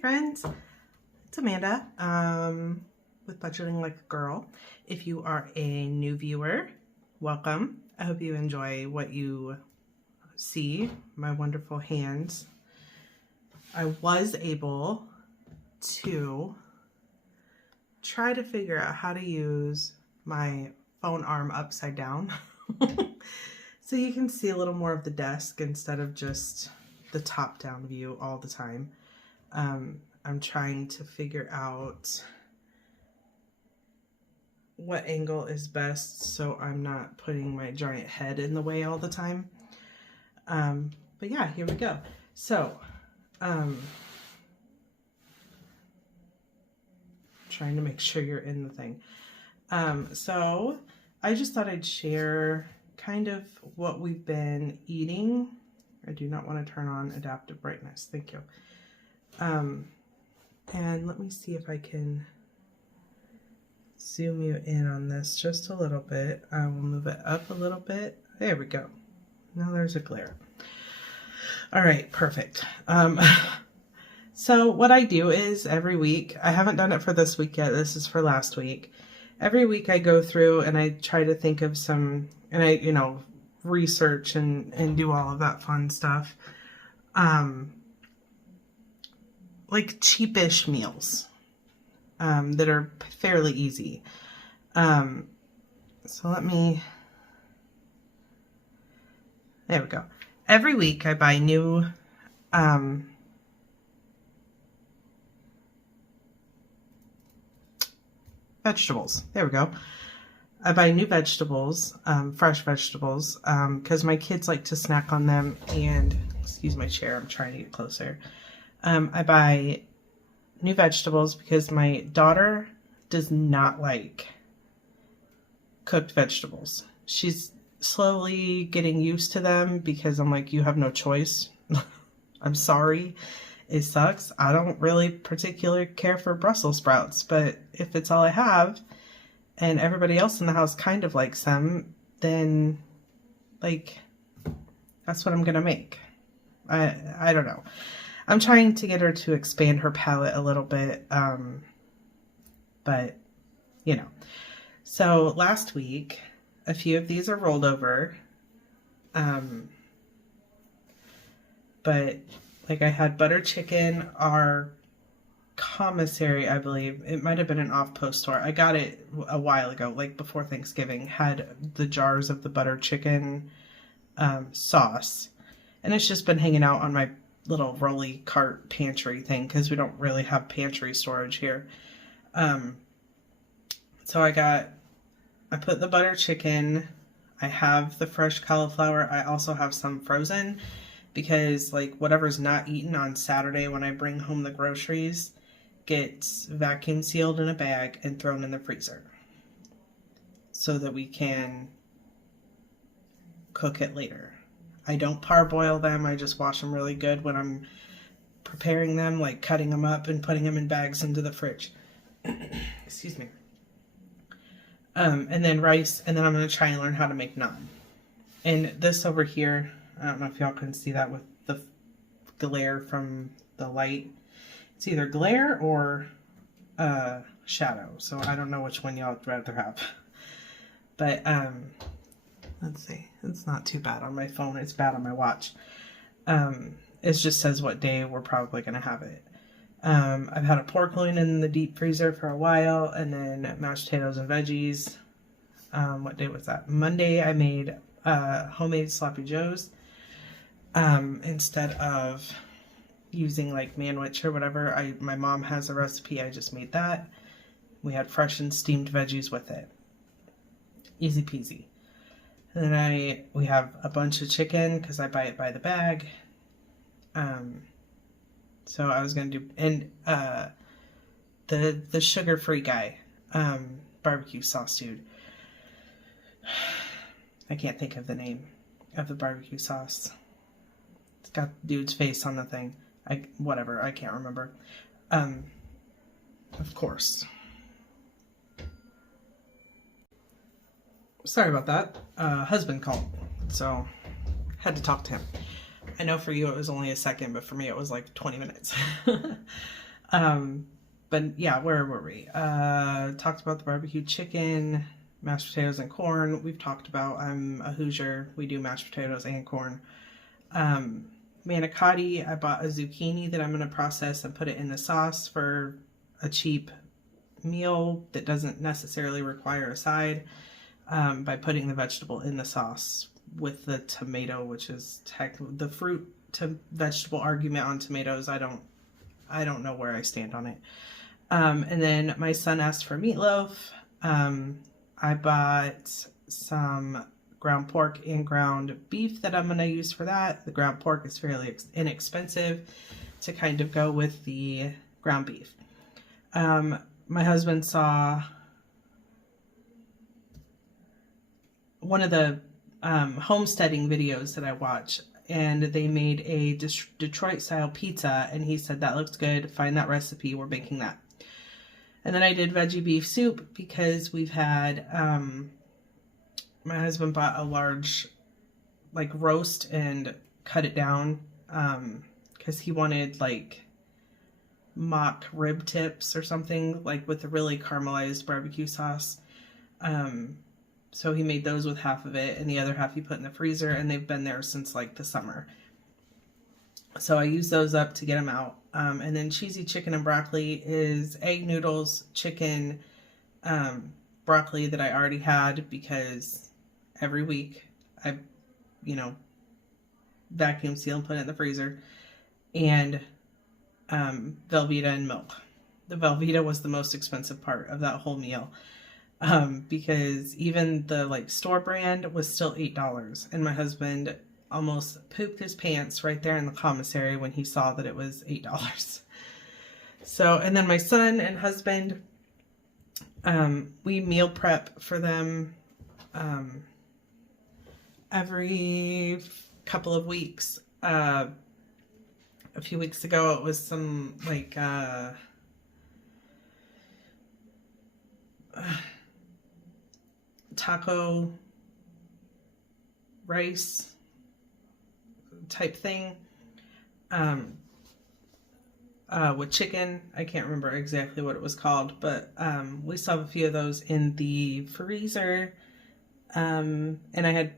friends, it's Amanda with Budgeting Like a Girl. If you are a new viewer, welcome. I hope you enjoy what you see, my wonderful hands. I was able to try to figure out how to use my phone arm upside down so you can see a little more of the desk instead of just the top-down view all the time. I'm trying to figure out what angle is best so I'm not putting my giant head in the way all the time. But yeah, here we go. So, trying to make sure you're in the thing. So I just thought I'd share kind of what we've been eating. I do not want to turn on adaptive brightness. Thank you. And let me see if I can zoom you in on this just a little bit. I will move it up a little bit. There we go. Now there's a glare. All right, perfect. So what I do is every week, I haven't done it for this week yet. This is for last week. Every week I go through and I try to think of some, and I, research and do all of that fun stuff. Like cheapish meals that are fairly easy. So there we go. Every week I buy new vegetables. There we go. I buy new vegetables, fresh vegetables, because my kids like to snack on them. And excuse my chair, I'm trying to get closer. I buy new vegetables because my daughter does not like cooked vegetables. She's slowly getting used to them because I'm like, you have no choice. I'm sorry. It sucks. I don't really particularly care for Brussels sprouts, but if it's all I have and everybody else in the house kind of likes them, then that's what I'm going to make. I don't know. I'm trying to get her to expand her palate a little bit, but, So last week, a few of these are rolled over, but I had butter chicken, our commissary, I believe, it might have been an off-post store. I got it a while ago, before Thanksgiving, had the jars of the butter chicken sauce, and it's just been hanging out on my little rolly cart pantry thing because we don't really have pantry storage here. So I put the butter chicken. I have the fresh cauliflower. I also have some frozen because whatever's not eaten on Saturday when I bring home the groceries gets vacuum sealed in a bag and thrown in the freezer so that we can cook it later. I don't parboil them. I just wash them really good when I'm preparing them, cutting them up and putting them in bags into the fridge. Excuse me. And then rice, and then I'm going to try and learn how to make naan. And this over here, I don't know if y'all can see that with the glare from the light. It's either glare or shadow, so I don't know which one y'all would rather have. But, let's see. It's not too bad on my phone. It's bad on my watch. It just says what day we're probably going to have it. I've had a pork loin in the deep freezer for a while, and then mashed potatoes and veggies. What day was that? Monday I made homemade sloppy joes. Instead of using Manwich or whatever, my mom has a recipe. I just made that. We had fresh and steamed veggies with it. Easy peasy. And then we have a bunch of chicken because I buy it by the bag. So I was going to do, and the sugar-free guy, barbecue sauce dude. I can't think of the name of the barbecue sauce. It's got the dude's face on the thing. Whatever, I can't remember. Of course. Sorry about that. Husband called, so had to talk to him. I know for you it was only a second, but for me it was 20 minutes. But yeah, where were we? Talked about the barbecue chicken, mashed potatoes and corn. We've talked about I'm a Hoosier. We do mashed potatoes and corn. Manicotti, I bought a zucchini that I'm going to process and put it in the sauce for a cheap meal that doesn't necessarily require a side, by putting the vegetable in the sauce with the tomato, which is the fruit to vegetable argument on tomatoes. I don't know where I stand on it. And then my son asked for meatloaf. I bought some ground pork and ground beef that I'm going to use for that. The ground pork is fairly inexpensive to kind of go with the ground beef. My husband saw one of the homesteading videos that I watch, and they made a Detroit style pizza, and he said that looks good, find that recipe, we're making that. And then I did veggie beef soup because we've had my husband bought a large like roast and cut it down because he wanted like mock rib tips or something, like with a really caramelized barbecue sauce. So he made those with half of it, and the other half he put in the freezer, and they've been there since like the summer. So I use those up to get them out. And then cheesy chicken and broccoli is egg noodles, chicken, broccoli that I already had because every week I, vacuum seal and put it in the freezer, and Velveeta and milk. The Velveeta was the most expensive part of that whole meal. Because even the like store brand was still $8, and my husband almost pooped his pants right there in the commissary when he saw that it was $8. So, and then my son and husband, we meal prep for them every couple of weeks. A few weeks ago it was some like taco rice type thing with chicken. I can't remember exactly what it was called, but we still have a few of those in the freezer. And I had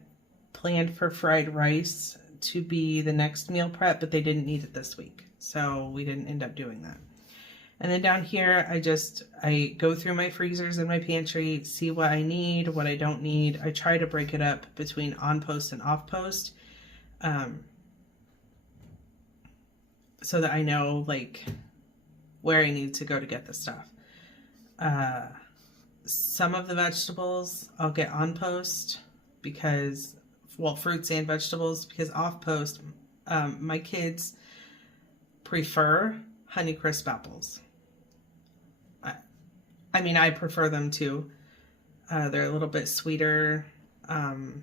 planned for fried rice to be the next meal prep, but they didn't need it this week, so we didn't end up doing that. And then down here, I go through my freezers and my pantry, see what I need, what I don't need. I try to break it up between on post and off post, so that I know like where I need to go to get the stuff. Some of the vegetables I'll get on post because, well, fruits and vegetables, because off post, my kids prefer Honeycrisp apples. I mean, I prefer them too. They're a little bit sweeter. It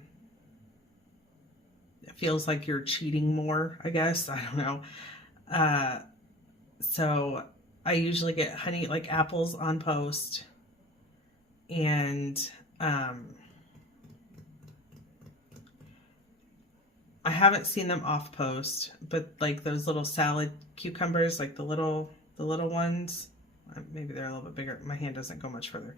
feels like you're cheating more, I guess. I don't know. So I usually get apples on post, and I haven't seen them off post, but like those little salad cucumbers, like the little ones, maybe they're a little bit bigger. My hand doesn't go much further.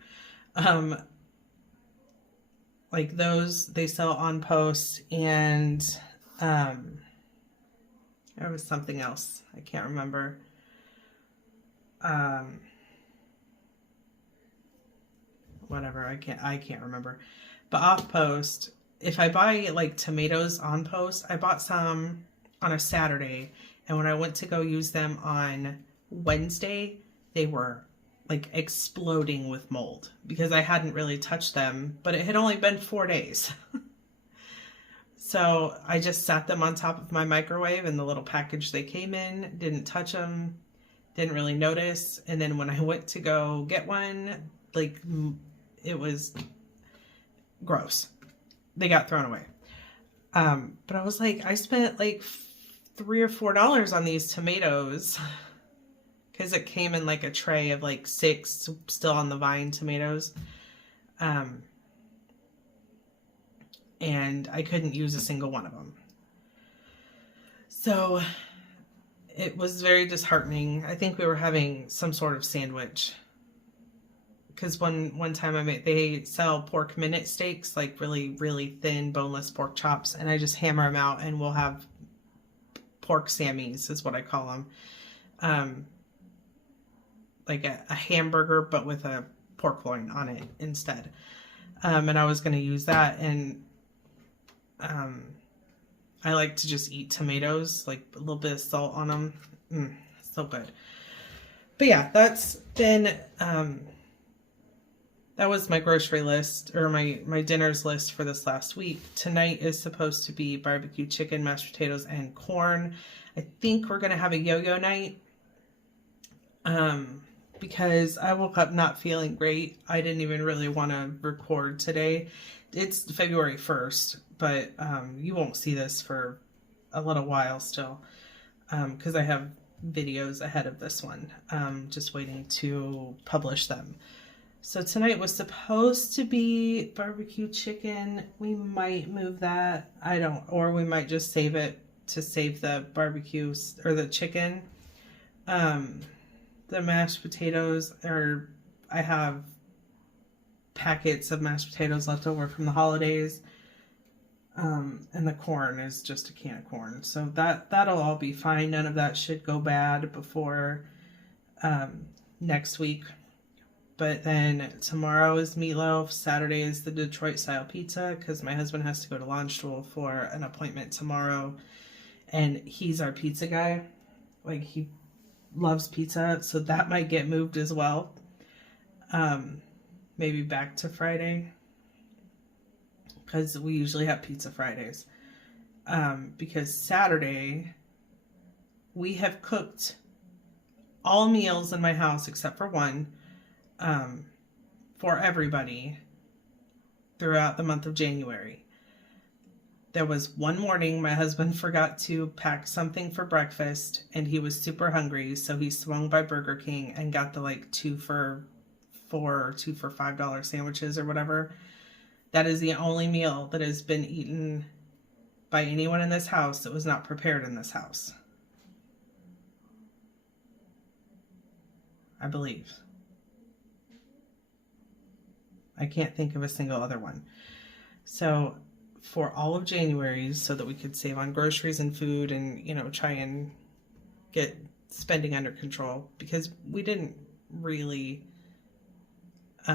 Like those, they sell on post, and there was something else. I can't remember. Whatever, I can't remember. But off post, if I buy like tomatoes on post, I bought some on a Saturday, and when I went to go use them on Wednesday, they were like exploding with mold because I hadn't really touched them, but it had only been 4 days. So I just sat them on top of my microwave in the little package they came in, didn't touch them, didn't really notice. And then when I went to go get one, like it was gross. They got thrown away. But I was like, I spent like $3 or $4 on these tomatoes because it came in like a tray of like 6 still on the vine tomatoes. And I couldn't use a single one of them. So it was very disheartening. I think we were having some sort of sandwich. Because one time they sell pork minute steaks, like really, really thin, boneless pork chops, and I just hammer them out, and we'll have pork sammies, is what I call them. Like a hamburger, but with a pork loin on it instead. And I was going to use that, and I like to just eat tomatoes, like a little bit of salt on them. So good. But yeah, that's been... that was my grocery list, or my dinners list for this last week. Tonight is supposed to be barbecue chicken, mashed potatoes, and corn. I think we're going to have a yo-yo night. Because I woke up not feeling great. I didn't even really want to record today. It's February 1st, but you won't see this for a little while still. Because I have videos ahead of this one. Just waiting to publish them. So tonight was supposed to be barbecue chicken. We might move that. Or we might just save it to save the barbecue or the chicken. The mashed potatoes, I have packets of mashed potatoes left over from the holidays. And the corn is just a can of corn. So that'll all be fine. None of that should go bad before next week. But then tomorrow is meatloaf. Saturday is the Detroit style pizza because my husband has to go to Landstuhl for an appointment tomorrow. And he's our pizza guy. Like, he loves pizza. So that might get moved as well. Maybe back to Friday. Because we usually have pizza Fridays. Because Saturday, we have cooked all meals in my house except for one. For everybody throughout the month of January. There was one morning my husband forgot to pack something for breakfast and he was super hungry, so he swung by Burger King and got the like 2 for $4 or 2 for $5 sandwiches or whatever. That is the only meal that has been eaten by anyone in this house that was not prepared in this house. I believe. I can't think of a single other one. So for all of January, so that we could save on groceries and food and, try and get spending under control, because we didn't really, we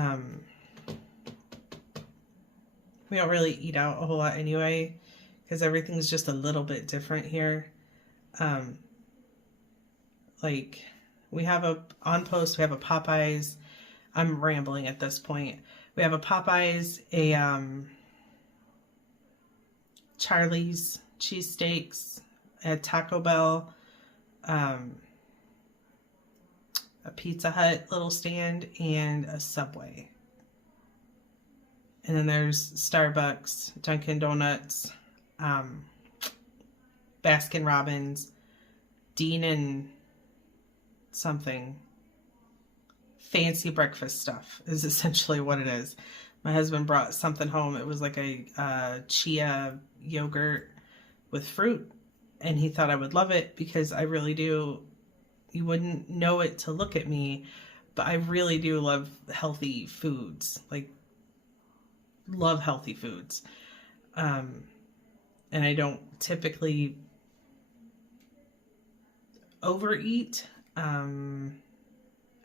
don't really eat out a whole lot anyway, because everything's just a little bit different here. Like, we have on post, we have a Popeyes. I'm rambling at this point. We have a Popeyes, a Charlie's cheesesteaks, a Taco Bell, a Pizza Hut little stand, and a Subway. And then there's Starbucks, Dunkin' Donuts, Baskin Robbins, Dean and something. Fancy breakfast stuff is essentially what it is. My husband brought something home. It was like a chia yogurt with fruit, and he thought I would love it because I really do. You wouldn't know it to look at me, but I really do love healthy foods. Like, love healthy foods. And I don't typically overeat.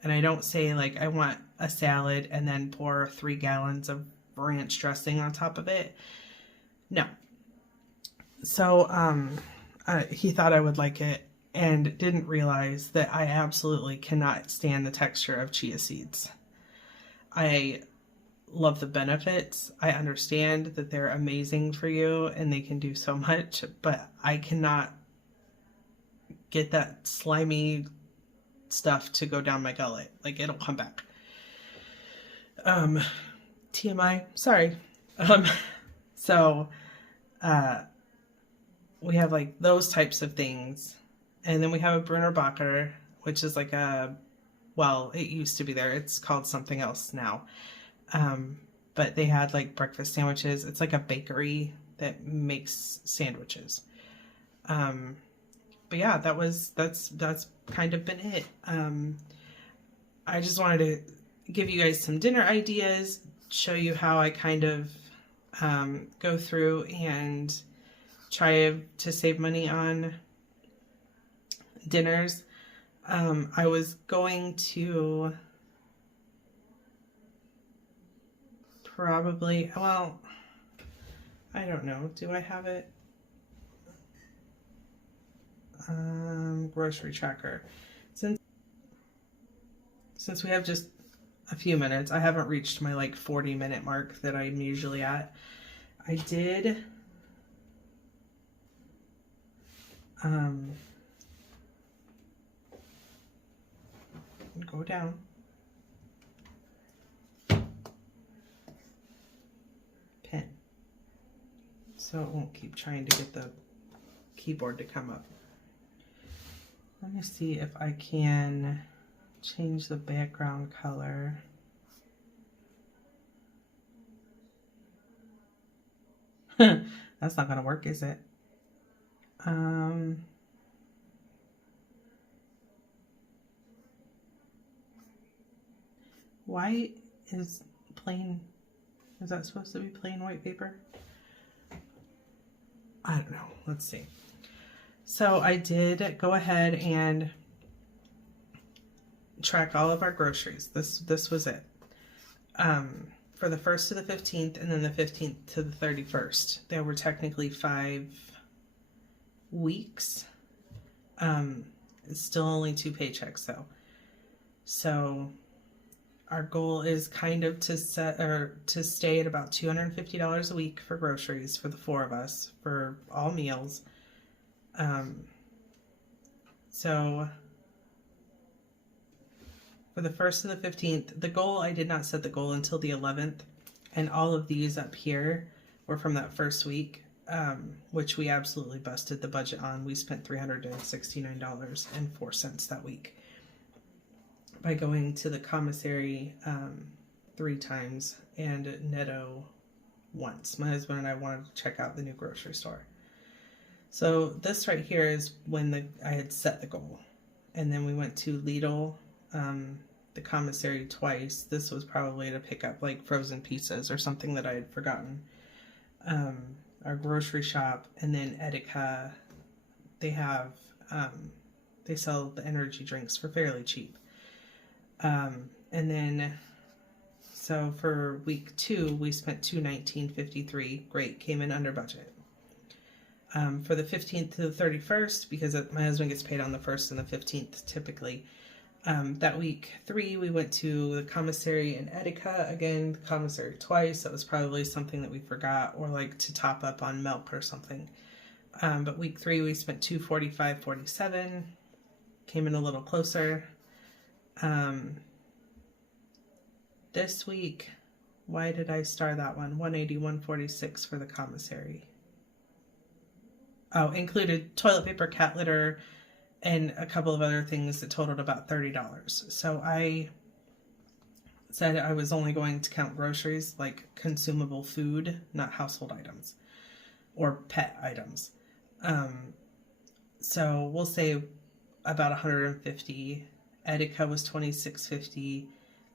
And I don't say, like, I want a salad and then pour 3 gallons of ranch dressing on top of it. No. So, he thought I would like it and didn't realize that I absolutely cannot stand the texture of chia seeds. I love the benefits. I understand that they're amazing for you and they can do so much, but I cannot get that slimy stuff to go down my gullet. Like, it'll come back. TMI, sorry. So we have like those types of things, and then we have a Brunner Bacher, which is like it used to be there. It's called something else now. But they had like breakfast sandwiches. It's like a bakery that makes sandwiches. but yeah, that's kind of been it. I just wanted to give you guys some dinner ideas, show you how I kind of go through and try to save money on dinners. I was going to probably, well, I don't know. Do I have it? Grocery tracker. Since we have just a few minutes, I haven't reached my like 40-minute mark that I'm usually at. I did go down. Pen. So it won't keep trying to get the keyboard to come up. Let me see if I can change the background color. That's not gonna work, is it? Why is plain, is that supposed to be plain white paper? I don't know. Let's see. So I did go ahead and track all of our groceries. This was it. For the 1st to the 15th and then the 15th to the 31st. There were technically 5 weeks. It's still only 2 paychecks though. So our goal is kind of to stay at about $250 a week for groceries for the 4 of us for all meals. So for the 1st to the 15th, the goal, I did not set the goal until the 11th, and all of these up here were from that first week, which we absolutely busted the budget on. We spent $369.04 that week by going to the commissary 3 times and Netto once. My husband and I wanted to check out the new grocery store. So this right here is when I had set the goal. And then we went to Lidl, the commissary twice. This was probably to pick up like frozen pizzas or something that I had forgotten. Our grocery shop, and then Edeka, they have, they sell the energy drinks for fairly cheap. And then, so for week 2, we spent $219.53. Great, came in under budget. For the 15th to the 31st, because my husband gets paid on the 1st and the 15th typically, that week 3, we went to the commissary in Edeka. Again, the commissary twice. That was probably something that we forgot, or like to top up on milk or something. But week 3, we spent $245.47. Came in a little closer. This week, why did I star that one? $181.46 for the commissary. Oh, included toilet paper, cat litter, and a couple of other things that totaled about $30. So I said I was only going to count groceries, like consumable food, not household items or pet items. So we'll say about $150. Edeka was $26.50.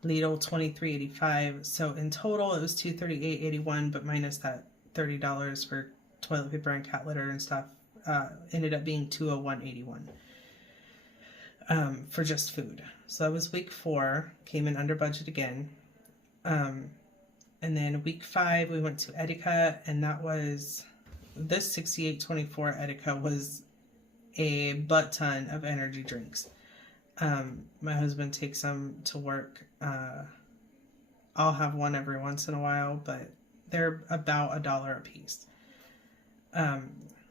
Lidl $23.85. So in total it was $238.81, but minus that $30 for toilet paper and cat litter and stuff, ended up being $201.81 for just food. So that was week 4, came in under budget again. And then week 5 we went to Edeka, and that was this $68.24. Edeka was a butt ton of energy drinks. My husband takes some to work. I'll have one every once in a while, but they're about $1 a piece.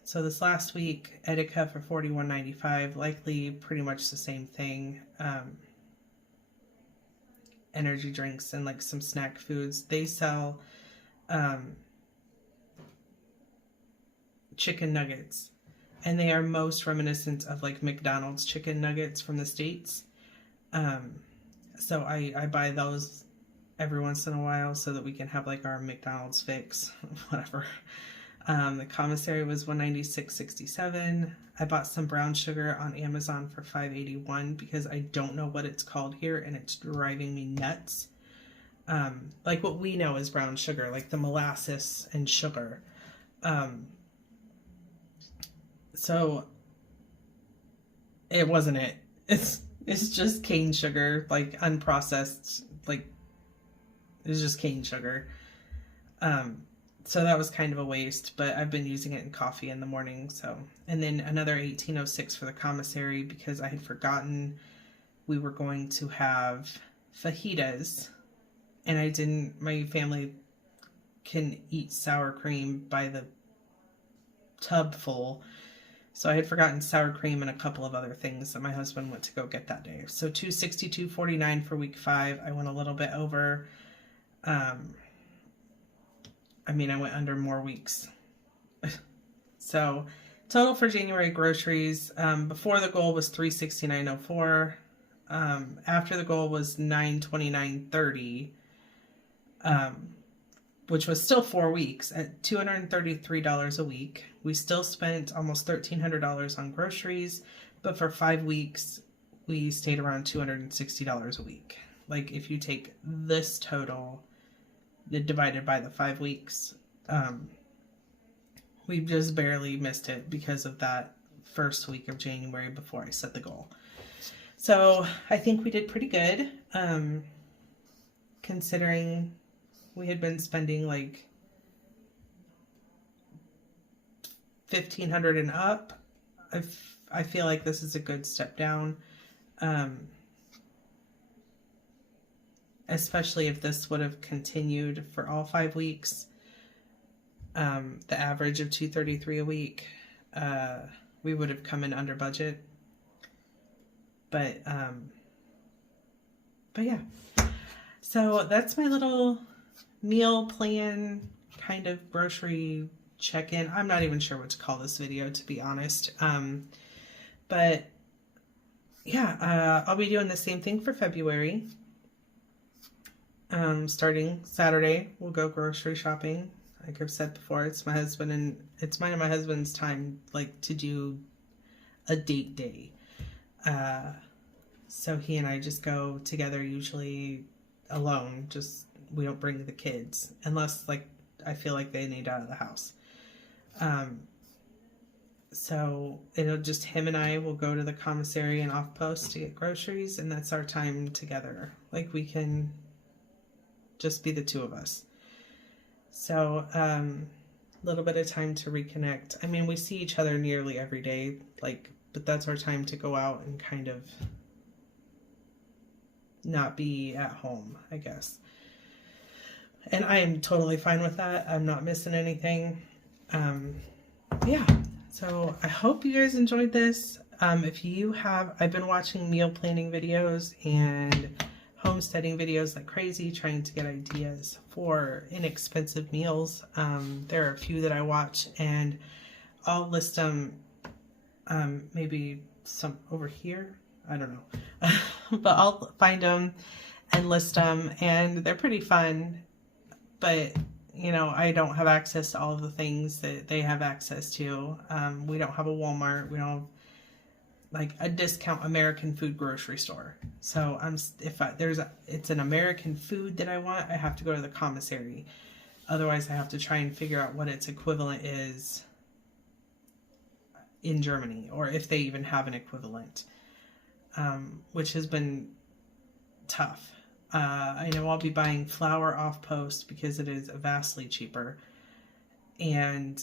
So this last week, Edeka for $41.95, likely pretty much the same thing. Energy drinks and like some snack foods. They sell chicken nuggets, and they are most reminiscent of like McDonald's chicken nuggets from the States. So I buy those every once in a while so that we can have like our McDonald's fix, whatever. The commissary was $196.67. I bought some brown sugar on Amazon for $5.81 because I don't know what it's called here and it's driving me nuts. Like what we know is brown sugar, like the molasses and sugar. So it wasn't it. It's just cane sugar, like unprocessed, like it's just cane sugar. So that was kind of a waste, but I've been using it in coffee in the morning. So, and then another $18.06 for the commissary because I had forgotten we were going to have fajitas, and I didn't. My family can eat sour cream by the tub full. So I had forgotten sour cream and a couple of other things that my husband went to go get that day. So $262.49 for week 5. I went a little bit over. I went under more weeks. So total for January groceries, before the goal was $369.04. After the goal was $929.30, which was still 4 weeks at $233 a week. We still spent almost $1,300 on groceries, but for 5 weeks, we stayed around $260 a week. Like if you take this total divided by the 5 weeks, we just barely missed it because of that first week of January before I set the goal. So I think we did pretty good, considering we had been spending like $1,500 and up. I feel like this is a good step down, especially if this would have continued for all 5 weeks. The average of $233 a week, we would have come in under budget. But yeah. So that's my little meal plan, kind of grocery check-in. I'm not even sure what to call this video, to be honest. But yeah, I'll be doing the same thing for February. Starting Saturday, we'll go grocery shopping. Like I've said before, it's mine and my husband's time, like, to do a date day. So he and I just go together, usually alone. Just, we don't bring the kids unless, like, I feel like they need out of the house. So it'll just, him and I will go to the commissary and off post to get groceries, and that's our time together. Like, we can just be the two of us. So, little bit of time to reconnect. I mean, we see each other nearly every day, like, but that's our time to go out and kind of not be at home, I guess. And I am totally fine with that. I'm not missing anything. Yeah. So I hope you guys enjoyed this. If you have, I've been watching meal planning videos and homesteading videos like crazy, trying to get ideas for inexpensive meals. There are a few that I watch, and I'll list them, maybe some over here, I don't know, but I'll find them and list them, and they're pretty fun. But you know, I don't have access to all of the things that they have access to. We don't have a Walmart. We don't have, like, a discount American food grocery store. So it's an American food that I want, I have to go to the commissary. Otherwise, I have to try and figure out what its equivalent is in Germany, or if they even have an equivalent, which has been tough. I know I'll be buying flour off post because it is vastly cheaper. And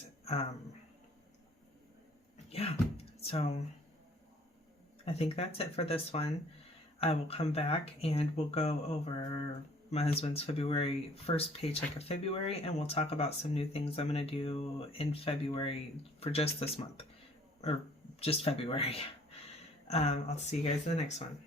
yeah, so I think that's it for this one. I will come back and we'll go over my husband's February, first paycheck of February, and we'll talk about some new things I'm going to do in February for just this month, or just February. I'll see you guys in the next one.